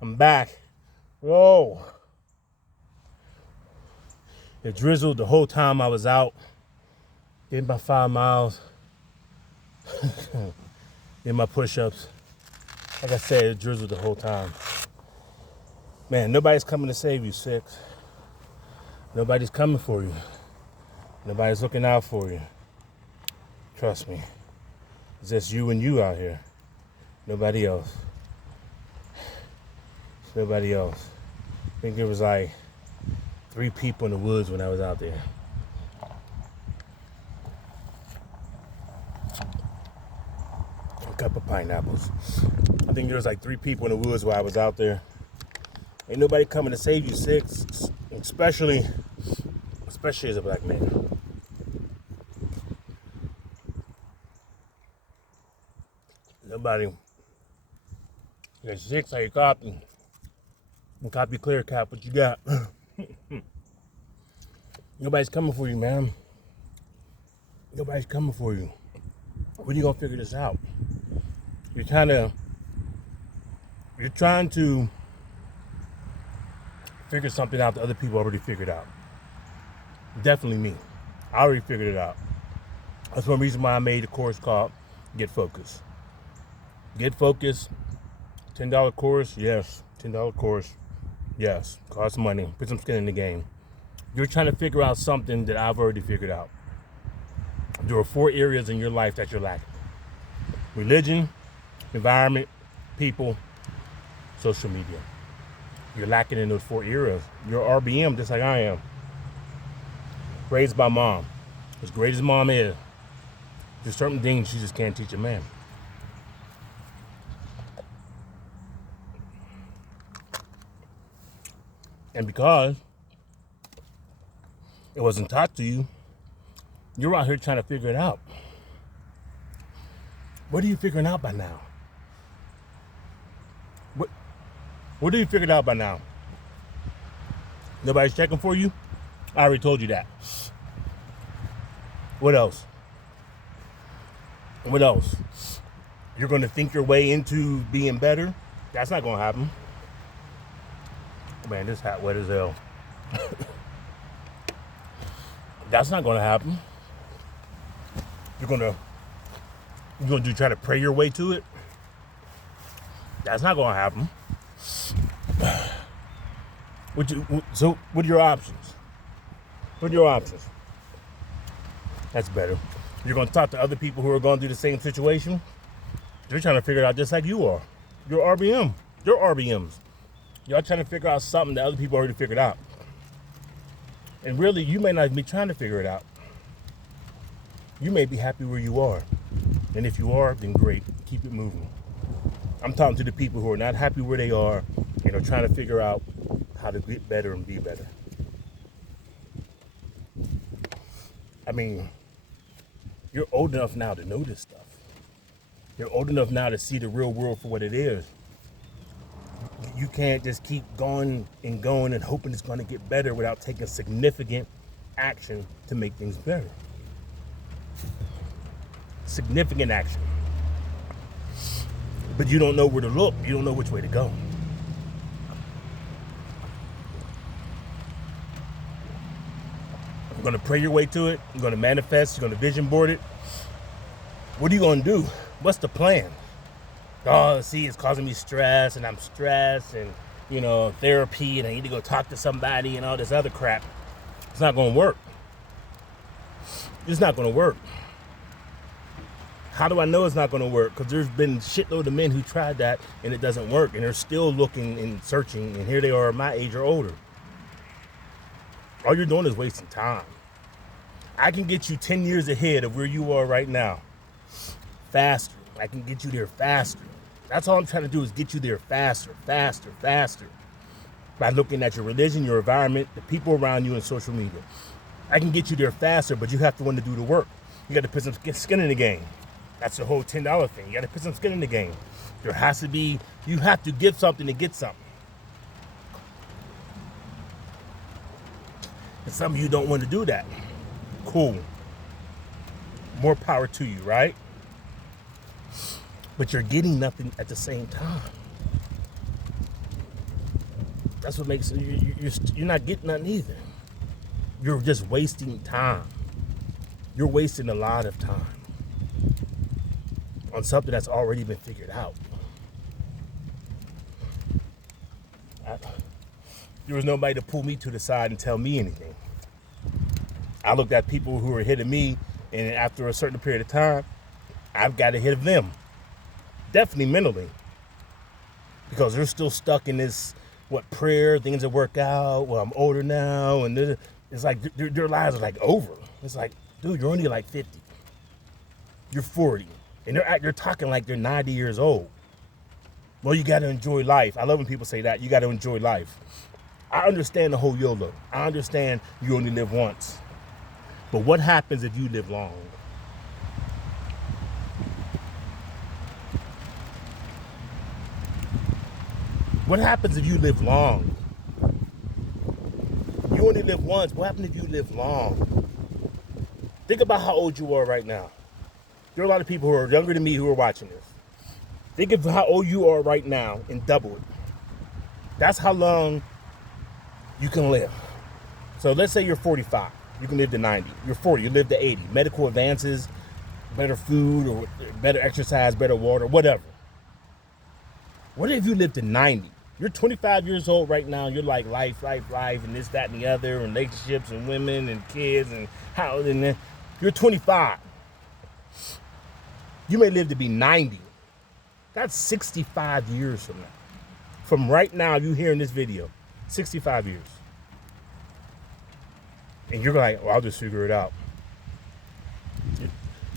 I'm back. Whoa. It drizzled the whole time I was out. Did my 5 miles. Did my push-ups. Like I said, it drizzled the whole time. Man, nobody's coming to save you, Six. Nobody's coming for you. Nobody's looking out for you. Trust me. It's just you and you out here. Nobody else. It's nobody else. I think there was like 3 people in the woods when I was out there. A couple pineapples. I think there was like 3 people in the woods while I was out there. Ain't nobody coming to save you, Six. Especially as a black man. Nobody. You got 6, how you copy? And copy clear cap, what you got? Nobody's coming for you, man. Nobody's coming for you. When are you gonna figure this out? You're trying to figure something out that other people already figured out. Definitely me. I already figured it out. That's one reason why I made a course called Get Focused. Get Focused, $10 course, yes. $10 course, yes. Costs money, put some skin in the game. You're trying to figure out something that I've already figured out. There are 4 areas in your life that you're lacking. Religion, environment, people, social media. You're lacking in those 4 areas. You're RBM just like I am. Raised by mom. As great as mom is, there's certain things she just can't teach a man. And because it wasn't taught to you, you're out here trying to figure it out. What are you figuring out by now? What are you figured out by now? Nobody's checking for you? I already told you that. What else? What else? You're going to think your way into being better? That's not going to happen. Man, this hat wet as hell. That's not going to happen. You're going to try to pray your way to it? That's not going to happen. So what are your options? What are your options? That's better. You're going to talk to other people who are going through the same situation? They're trying to figure it out just like you are. You're RBM. You're RBMs. Y'all trying to figure out something that other people already figured out. And really, you may not be trying to figure it out. You may be happy where you are. And if you are, then great. Keep it moving. I'm talking to the people who are not happy where they are and are trying to figure out how to get better and be better. I mean, you're old enough now to know this stuff. You're old enough now to see the real world for what it is. You can't just keep going and hoping it's going to get better without taking significant action to make things better. Significant action. But you don't know where to look. You don't know which way to go. You're going to pray your way to it. You're going to manifest. You're going to vision board it. What are you going to do? What's the plan? Oh, see, it's causing me stress, and I'm stressed, and, therapy, and I need to go talk to somebody and all this other crap. It's not going to work. It's not going to work. How do I know it's not going to work? Because there's been a shitload of men who tried that, and it doesn't work, and they're still looking and searching, and here they are my age or older. All you're doing is wasting time. I can get you 10 years ahead of where you are right now. Faster. I can get you there faster. That's all I'm trying to do is get you there faster. By looking at your religion, your environment, the people around you, and social media. I can get you there faster, but you have to want to do the work. You got to put some skin in the game. That's the whole $10 thing. You got to put some skin in the game. You have to give something to get something. And some of you don't want to do that. Cool. More power to you, right? But you're getting nothing at the same time. That's what makes you're not getting nothing either. You're just wasting time. You're wasting a lot of time on something that's already been figured out. There was nobody to pull me to the side and tell me anything. I looked at people who were ahead of me, and after a certain period of time, I've got ahead of them. Definitely mentally. Because they're still stuck in this, prayer, things that work out, I'm older now, and it's like their lives are like over. It's like, dude, you're only like 50. You're 40. And they're talking like they're 90 years old. Well, you got to enjoy life. I love when people say that. You got to enjoy life. I understand the whole YOLO. I understand you only live once. But what happens if you live long? What happens if you live long? You only live once. What happens if you live long? Think about how old you are right now. There are a lot of people who are younger than me who are watching this. Think of how old you are right now and double it. That's how long you can live. So let's say you're 45. You can live to 90. You're 40. You live to 80. Medical advances, better food, or better exercise, better water, whatever. What if you live to 90? You're 25 years old right now. You're like life, and this, that, and the other, and relationships, and women, and kids, and how, and then you're 25. You may live to be 90. That's 65 years from now. From right now, you hearing this video, 65 years. And you're like, well, I'll just figure it out.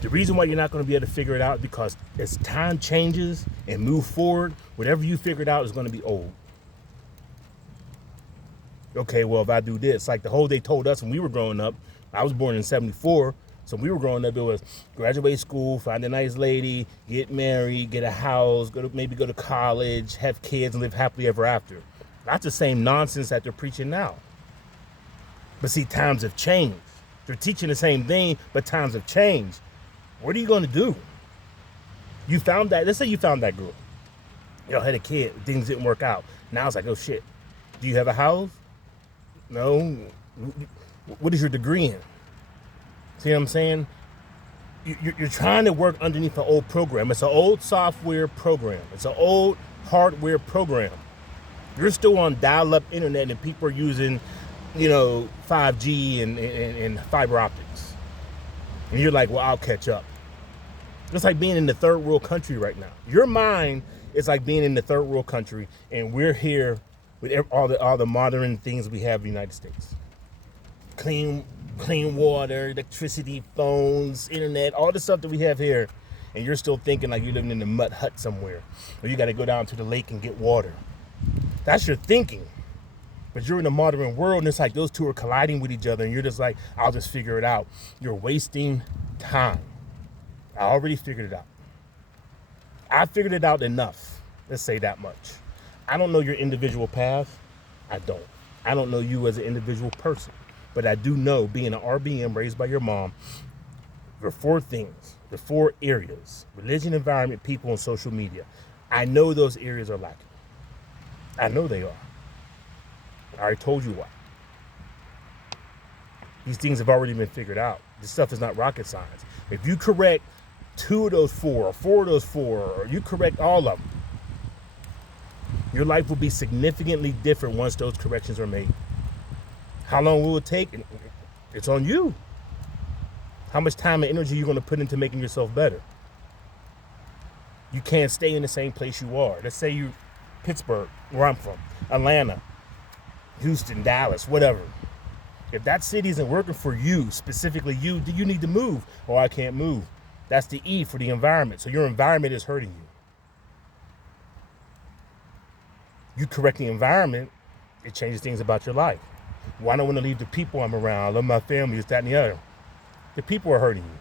The reason why you're not going to be able to figure it out is because as time changes and move forward, whatever you figured out is going to be old. Okay, well, if I do this, like the whole they told us when we were growing up, I was born in 74. So when we were growing up, it was graduate school, find a nice lady, get married, get a house, maybe go to college, have kids, and live happily ever after. That's the same nonsense that they're preaching now. But see, times have changed. They're teaching the same thing, but times have changed. What are you going to do? You found that, let's say you found that girl. You know, had a kid, things didn't work out. Now it's like, oh shit, do you have a house? No. What is your degree in? See what I'm saying? You're trying to work underneath an old program. It's an old software program. It's an old hardware program. You're still on dial-up internet and people are using, 5G and fiber optics. And you're like, well, I'll catch up. It's like being in the third world country right now. Your mind is like being in the third world country, and we're here with all the modern things we have in the United States. Clean water, electricity, phones, internet, all the stuff that we have here. And you're still thinking like you're living in a mud hut somewhere. Or you got to go down to the lake and get water. That's your thinking. But you're in the modern world, and it's like those two are colliding with each other, and you're just like, I'll just figure it out. You're wasting time. I already figured it out. I figured it out enough. Let's say that much. I don't know your individual path. I don't. I don't know you as an individual person. But I do know, being an RBM raised by your mom, there are 4 things, the 4 areas: religion, environment, people, and social media. I know those areas are lacking. I know they are. I already told you why. These things have already been figured out. This stuff is not rocket science. If you correct 2 of those 4, or 4 of those 4, or you correct all of them, your life will be significantly different once those corrections are made. How long will it take? It's on you. How much time and energy you're going to put into making yourself better? You can't stay in the same place you are. Let's say you Pittsburgh, where I'm from, Atlanta, Houston, Dallas, whatever. If that city isn't working for you, specifically you, do you need to move? Oh, I can't move. That's the E for the environment. So your environment is hurting you. You correct the environment, it changes things about your life. Well, I don't want to leave the people I'm around. I love my family, this, that, and the other. The people are hurting you.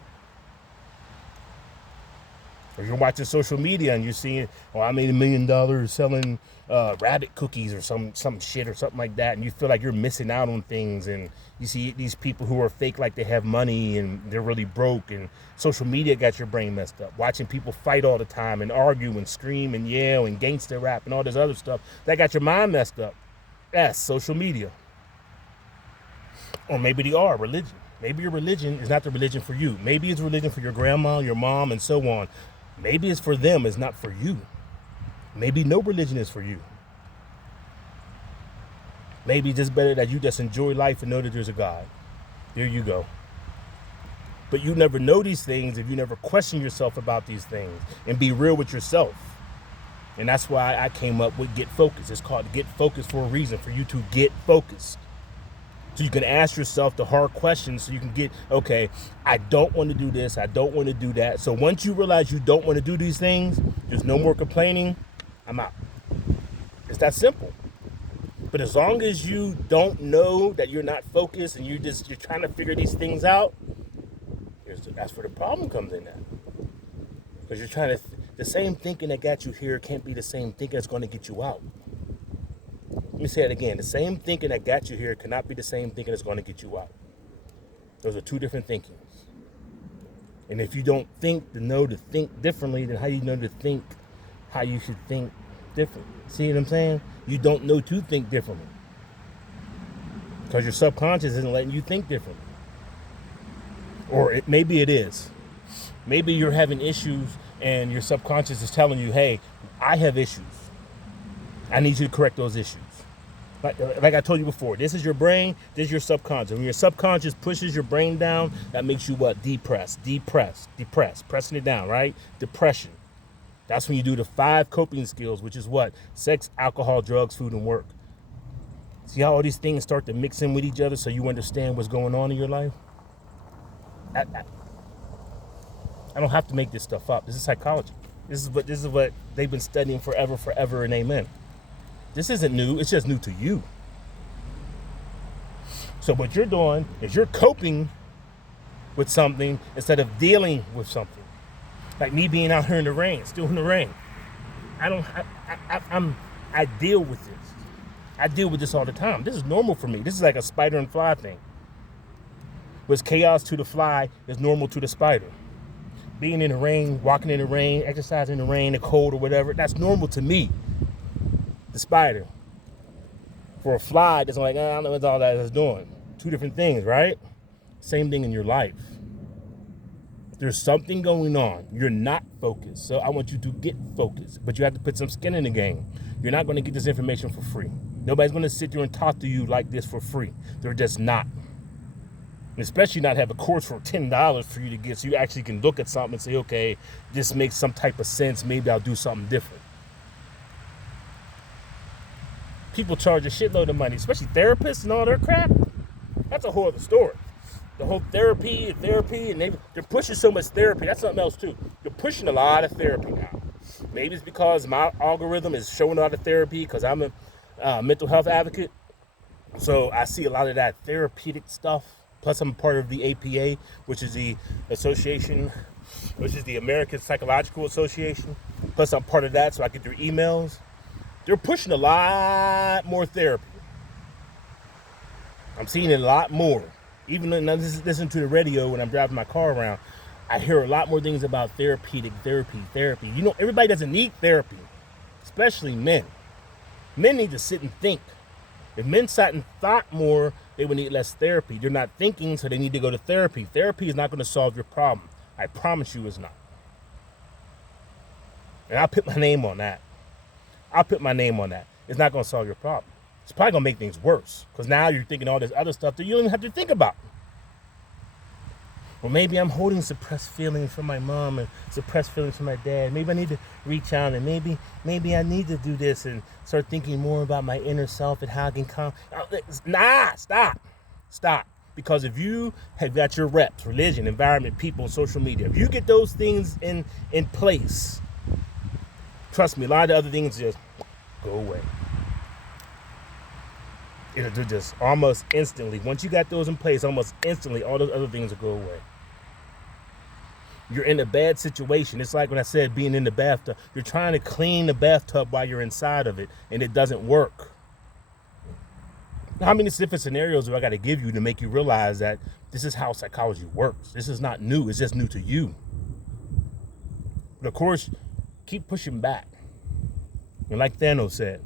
Or you're watching social media and you're seeing, oh, I made $1 million selling rabbit cookies or some shit or something like that, and you feel like you're missing out on things, and you see these people who are fake like they have money and they're really broke, and social media got your brain messed up. Watching people fight all the time and argue and scream and yell and gangster rap and all this other stuff, that got your mind messed up. S, social media. Or maybe they are religion. Maybe your religion is not the religion for you. Maybe it's religion for your grandma, your mom, and so on. Maybe it's for them, it's not for you. Maybe no religion is for you. Maybe it's just better that you just enjoy life and know that there's a God. There you go. But you never know these things if you never question yourself about these things and be real with yourself. And that's why I came up with Get Focused. It's called Get Focused for a reason, for you to get focused. So you can ask yourself the hard questions so you can get, okay, I don't want to do this, I don't want to do that. So once you realize you don't want to do these things, there's no more complaining, I'm out. It's that simple. But as long as you don't know that you're not focused and you're trying to figure these things out, that's where the problem comes in at. Because you're trying to, the same thinking that got you here can't be the same thinking that's going to get you out. Let me say it again. The same thinking that got you here cannot be the same thinking that's going to get you out. Those are two different thinkings. And if you don't think to know to think differently, then how do you know to think how you should think differently? See what I'm saying? You don't know to think differently. Because your subconscious isn't letting you think differently. Or maybe it is. Maybe you're having issues and your subconscious is telling you, hey, I have issues. I need you to correct those issues. Like I told you before, this is your brain, this is your subconscious. When your subconscious pushes your brain down, that makes you what? Depressed, pressing it down, right? Depression. That's when you do the 5 coping skills, which is what? Sex, alcohol, drugs, food, and work. See how all these things start to mix in with each other so you understand what's going on in your life? I don't have to make this stuff up. This is psychology. This is what they've been studying forever, and amen. This isn't new, it's just new to you. So what you're doing is you're coping with something instead of dealing with something. Like me being out here in the rain, still in the rain. I deal with this. I deal with this all the time. This is normal for me. This is like a spider and fly thing. What's chaos to the fly is normal to the spider. Being in the rain, walking in the rain, exercising in the rain, the cold or whatever, that's normal to me. The spider. For a fly, that's like, I don't know what all that is doing. Two different things, right? Same thing in your life. There's something going on. You're not focused. So I want you to get focused. But you have to put some skin in the game. You're not going to get this information for free. Nobody's going to sit there and talk to you like this for free. They're just not. And especially not have a course for $10 for you to get so you actually can look at something and say, okay, this makes some type of sense. Maybe I'll do something different. People charge a shitload of money, especially therapists and all their crap. That's a whole other story. The whole therapy, and they're pushing so much therapy. That's something else too. They're pushing a lot of therapy now. Maybe it's because my algorithm is showing a lot of therapy because I'm a mental health advocate. So I see a lot of that therapeutic stuff. Plus I'm part of the APA, which is the association, which is the American Psychological Association. Plus I'm part of that, so I get their emails. They're pushing a lot more therapy. I'm seeing it a lot more. Even when I listen to the radio when I'm driving my car around, I hear a lot more things about therapy. You know, everybody doesn't need therapy, especially men. Men need to sit and think. If men sat and thought more, they would need less therapy. They're not thinking, so they need to go to therapy. Therapy is not going to solve your problem. I promise you it's not. And I'll put my name on that. It's not going to solve your problem. It's probably going to make things worse because now you're thinking all this other stuff that you don't even have to think about. Well, maybe I'm holding suppressed feelings from my mom and suppressed feelings from my dad. Maybe I need to reach out and maybe I need to do this and start thinking more about my inner self and how I can calm. Nah, stop. Because if you have got your reps, religion, environment, people, social media, if you get those things in place, trust me, a lot of the other things just go away. It'll do just almost instantly. Once you got those in place, almost instantly, all those other things will go away. You're in a bad situation. It's like when I said being in the bathtub. You're trying to clean the bathtub while you're inside of it, and it doesn't work. How many different scenarios do I got to give you to make you realize that this is how psychology works? This is not new. It's just new to you. But of course, keep pushing back. And like Thanos said,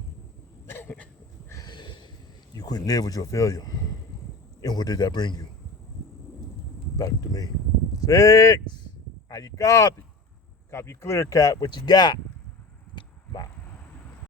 You couldn't live with your failure. And what did that bring you? Back to me. 6. How you copy? Copy clear, Cap. What you got?